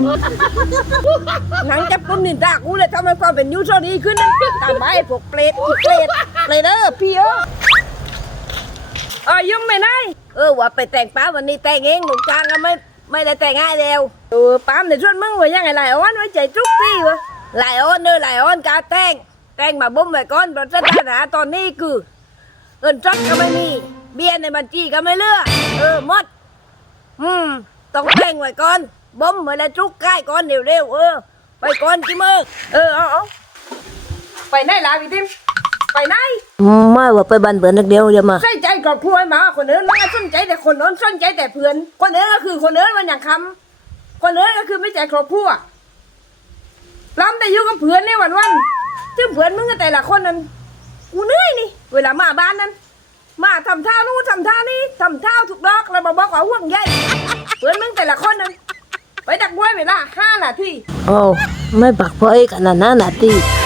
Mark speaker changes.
Speaker 1: หนังจับกุมนินตากูเลยทำให้ความเป็นยูโซดีขึ้นนะตามไปพวกเปรตพี่ยุ่งไม่ได้ว่าไปแต่งป้าวันนี้แต่งเองหนุ่มจางก็ไม่ได้แต่งง่ายเดียวป้ามในส่วนมึงว่ายังไงหลายอ้อนไว้ใจจุกพี่วะหลายอ้อนกาแต่งมาบุ้มไว้ก่อนเพราะสถานะตอนนี้คือเงินจัดก็ไม่มีเบี้ยในบัญชีก็ไม่เหลือหมดต้องแต่งไว้ก่อนบุ้มเมื่อไรจุกใกล้ก่อนเร็วไปก่อนกี่มือเอาไปไหนล่ะพี่ทิมไปไหนไม่ว่าไปบันเบิร์นนักเดียวเดี๋ยวมาใส่ใจครอบครัวมาคนอื่นไม่สนใจแต่คนโน้นสนใจแต่เพื่อนคนอื่นก็คือคนอื่นมันอย่างคำคนอื่นก็คือไม่ใจครอบครัวล้ำแต่อยู่กับเพื่อนในวันซึ่งเพื่อนมึงก็แต่ละคนนั้นกูเหนื่อยนี่เวลามาบ้านนั้นมาทำท่านู้นทำท่านี้ทำท่าถูกดอกแล้วมาบอกว่าห่วงใยเพื่อนมึงแต่ละคนนั้นไปดักมวยเวลา5 นาทีไม่บักพอไอ้ขนาดนั้นนาที